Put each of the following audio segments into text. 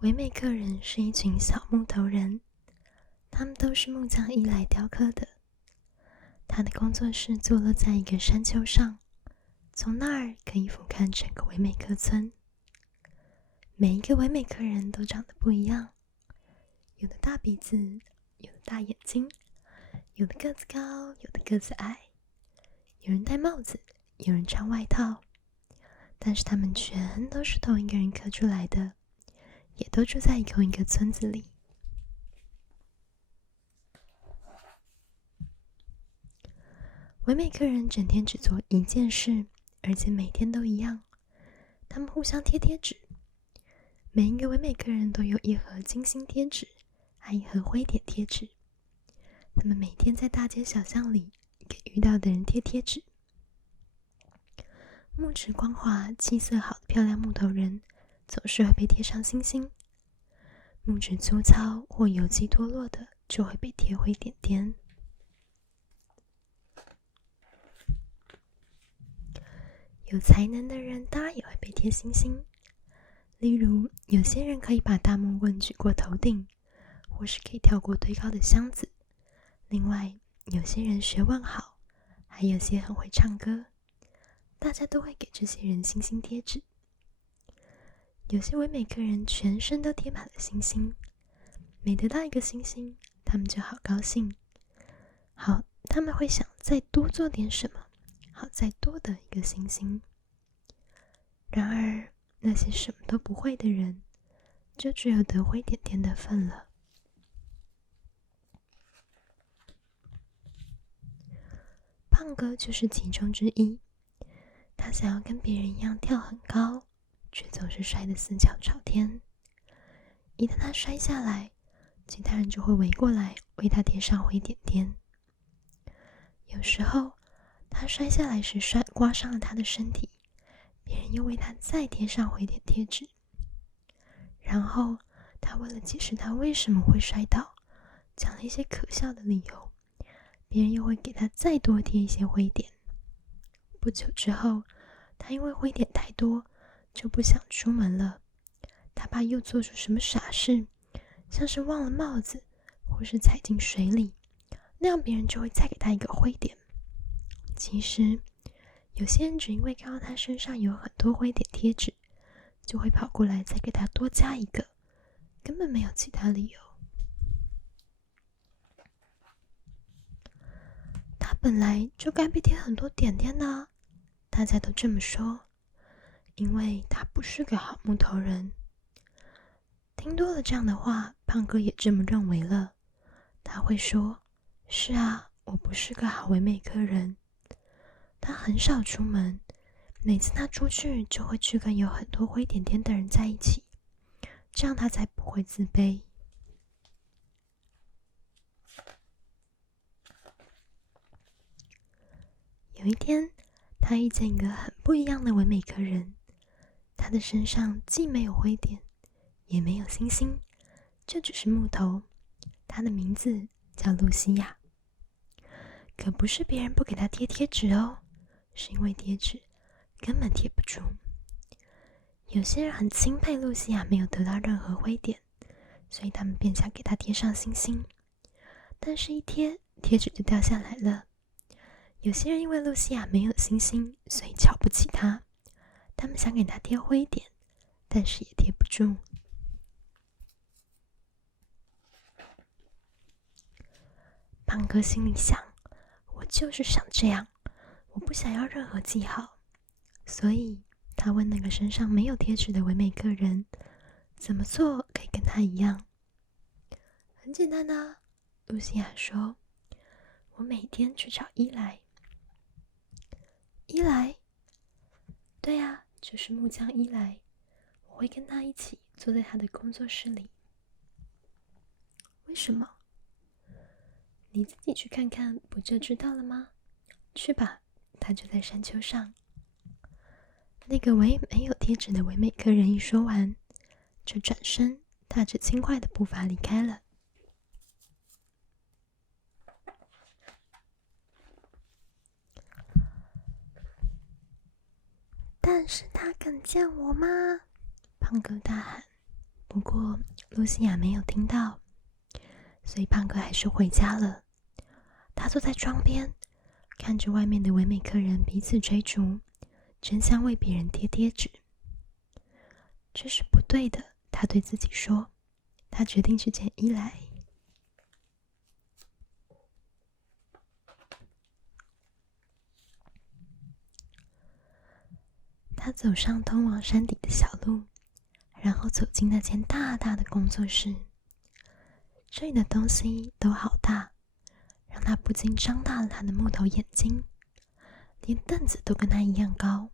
唯美客人是一群小木头人，他们都是木匠伊莱雕刻的。他的工作室坐落在一个山丘上，从那儿可以俯瞰整个唯美客村。每一个唯美客人都长得不一样，有的大鼻子，有的大眼睛，有的个子高，有的个子矮，有人戴帽子，有人穿外套，但是他们全都是同一个人刻出来的，也都住在同一个村子里。唯美客人整天只做一件事，而且每天都一样，他们互相贴贴纸。每一个唯美客人都有一盒金星贴纸，还一盒灰点贴纸。他们每天在大街小巷里给遇到的人贴贴纸。木质光滑、气色好的漂亮木头人总是会被贴上星星，木质粗糙或油漆脱落的就会被贴灰点点。有才能的人当然也会被贴星星，例如有些人可以把大木棍举过头顶，或是可以跳过堆高的箱子。另外有些人学问好，还有些很会唱歌，大家都会给这些人星星贴纸。有些唯美客人全身都贴满了星星，每得到一个星星，他们就好高兴。好，他们会想再多做点什么，好再多得一个星星。然而那些什么都不会的人，就只有得灰点点的份了。胖哥就是其中之一，他想要跟别人一样跳很高，却总是摔得四脚朝天。一旦他摔下来，其他人就会围过来为他贴上灰点点。有时候他摔下来时刮伤了他的身体，别人又为他再贴上灰点贴纸。然后他为了解释他为什么会摔倒，讲了一些可笑的理由，别人又会给他再多贴一些灰点。不久之后，他因为灰点太多，就不想出门了。他怕又做出什么傻事，像是忘了帽子，或是踩进水里，那样别人就会再给他一个灰点。其实有些人只因为看到他身上有很多灰点贴纸，就会跑过来再给他多加一个，根本没有其他理由。他本来就该被贴很多点点的啊，大家都这么说，因为他不是个好木头人。听多了这样的话，胖哥也这么认为了。他会说，是啊，我不是个好唯美客人。他很少出门，每次他出去就会去跟有很多灰点点的人在一起，这样他才不会自卑。有一天，他遇见一个很不一样的唯美客人，他的身上既没有灰点，也没有星星，就只是木头。他的名字叫露西亚。可不是别人不给他贴贴纸哦，是因为贴纸根本贴不住。有些人很钦佩露西亚没有得到任何灰点，所以他们便想给他贴上星星，但是一贴，贴纸就掉下来了。有些人因为露西亚没有星星，所以瞧不起她，他们想给她贴灰点，但是也贴不住。胖哥心里想，我就是想这样，我不想要任何记号，所以他问那个身上没有贴纸的唯美客人，怎么做可以跟他一样？很简单啊，露西亚说，我每天去找伊莱。伊莱？对啊，就是木匠伊莱，我会跟他一起坐在他的工作室里。为什么？你自己去看看，不就知道了吗？去吧，他就在山丘上。那个没有贴纸的唯美客人一说完，就转身踏着轻快的步伐离开了。但是他肯见我吗？胖哥大喊。不过露西亚没有听到，所以胖哥还是回家了。他坐在窗边，看着外面的唯美客人彼此追逐，争相为别人贴贴纸。这是不对的，他对自己说。他决定去见伊莱。他走上通往山底的小路，然后走进那间大大的工作室。这里的东西都好大，让他不禁张大了他的木头眼睛，连凳子都跟他一样高。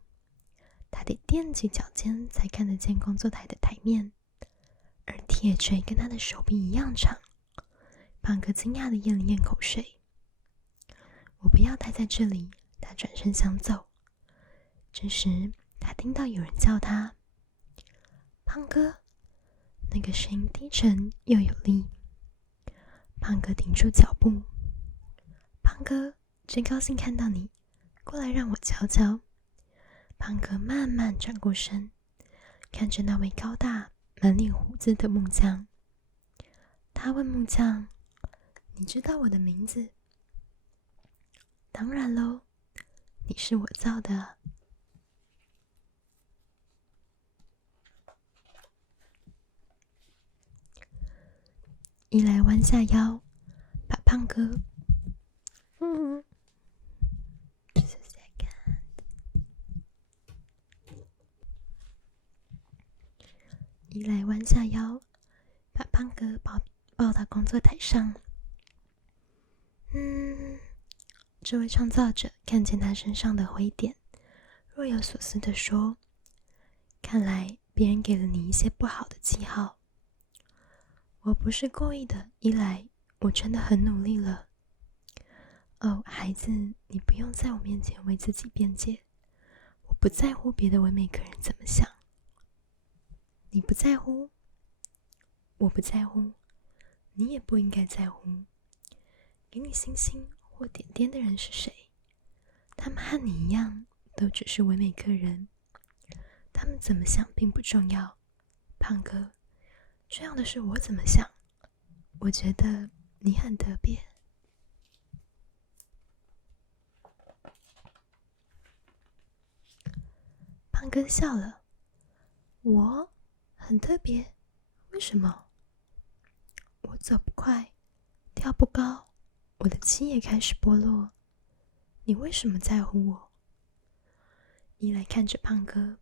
他得踮起脚尖才看得见工作台的台面，而铁锤跟他的手臂一样长。胖哥惊讶地咽了咽口水。我不要待在这里，他转身想走。这时他听到有人叫他，胖哥。那个声音低沉又有力。胖哥停住脚步。胖哥，真高兴看到你，过来让我瞧瞧。胖哥慢慢转过身，看着那位高大满脸胡子的木匠。他问木匠，你知道我的名字？当然喽，你是我造的。伊莱弯下腰，把胖哥伊莱弯下腰，把胖哥抱到工作台上。这位创造者看见他身上的灰点，若有所思地说：“看来别人给了你一些不好的记号。”我不是故意的，伊莱，我真的很努力了。哦，孩子，你不用在我面前为自己辩解。我不在乎别的唯美客人怎么想。你不在乎，我不在乎，你也不应该在乎。给你星星或点点的人是谁？他们和你一样，都只是唯美客人。他们怎么想并不重要，胖哥。重要的是我怎么想。我觉得你很特别。胖哥笑了。我很特别？为什么？我走不快，跳不高，我的肌也开始剥落。你为什么在乎我？伊莱看着胖哥，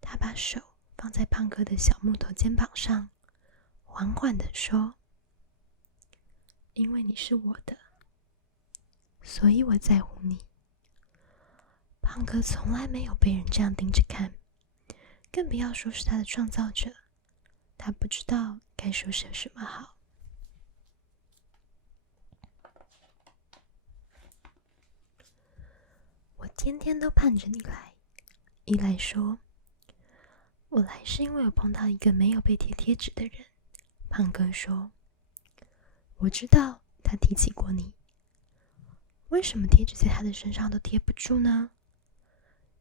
他把手放在胖哥的小木头肩膀上，缓缓地说：“因为你是我的，所以我在乎你。”胖哥从来没有被人这样盯着看，更不要说是他的创造者。他不知道该说些什么好。我天天都盼着你来，伊莱说。我来是因为我碰到一个没有被贴贴纸的人，胖哥说。我知道他提起过你。为什么贴纸在他的身上都贴不住呢？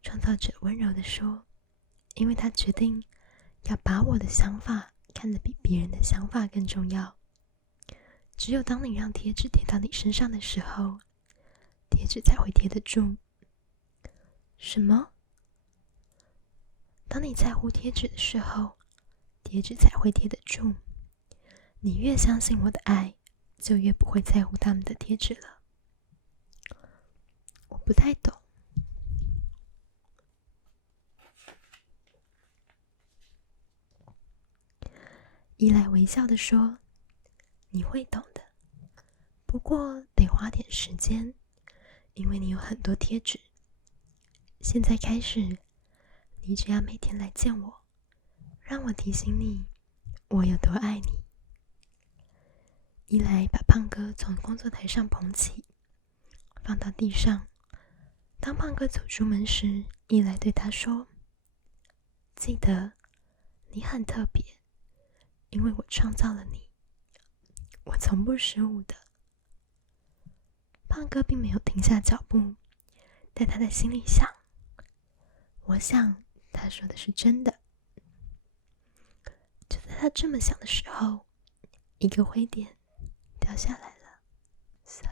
创造者温柔地说，因为他决定要把我的想法看得比别人的想法更重要。只有当你让贴纸贴到你身上的时候，贴纸才会贴得住。什么？当你在乎贴纸的时候，贴纸才会贴得住。你越相信我的爱，就越不会在乎他们的贴纸了。我不太懂。伊莱微笑地说：“你会懂的，不过得花点时间，因为你有很多贴纸。现在开始，你只要每天来见我，让我提醒你我有多爱你。”伊莱把胖哥从工作台上捧起，放到地上。当胖哥走出门时，伊莱对他说：“记得，你很特别，因为我创造了你，我从不失误的。”胖哥并没有停下脚步，但他在心里想：“我想他说的是真的。”就在他这么想的时候，一个灰点掉下来了。So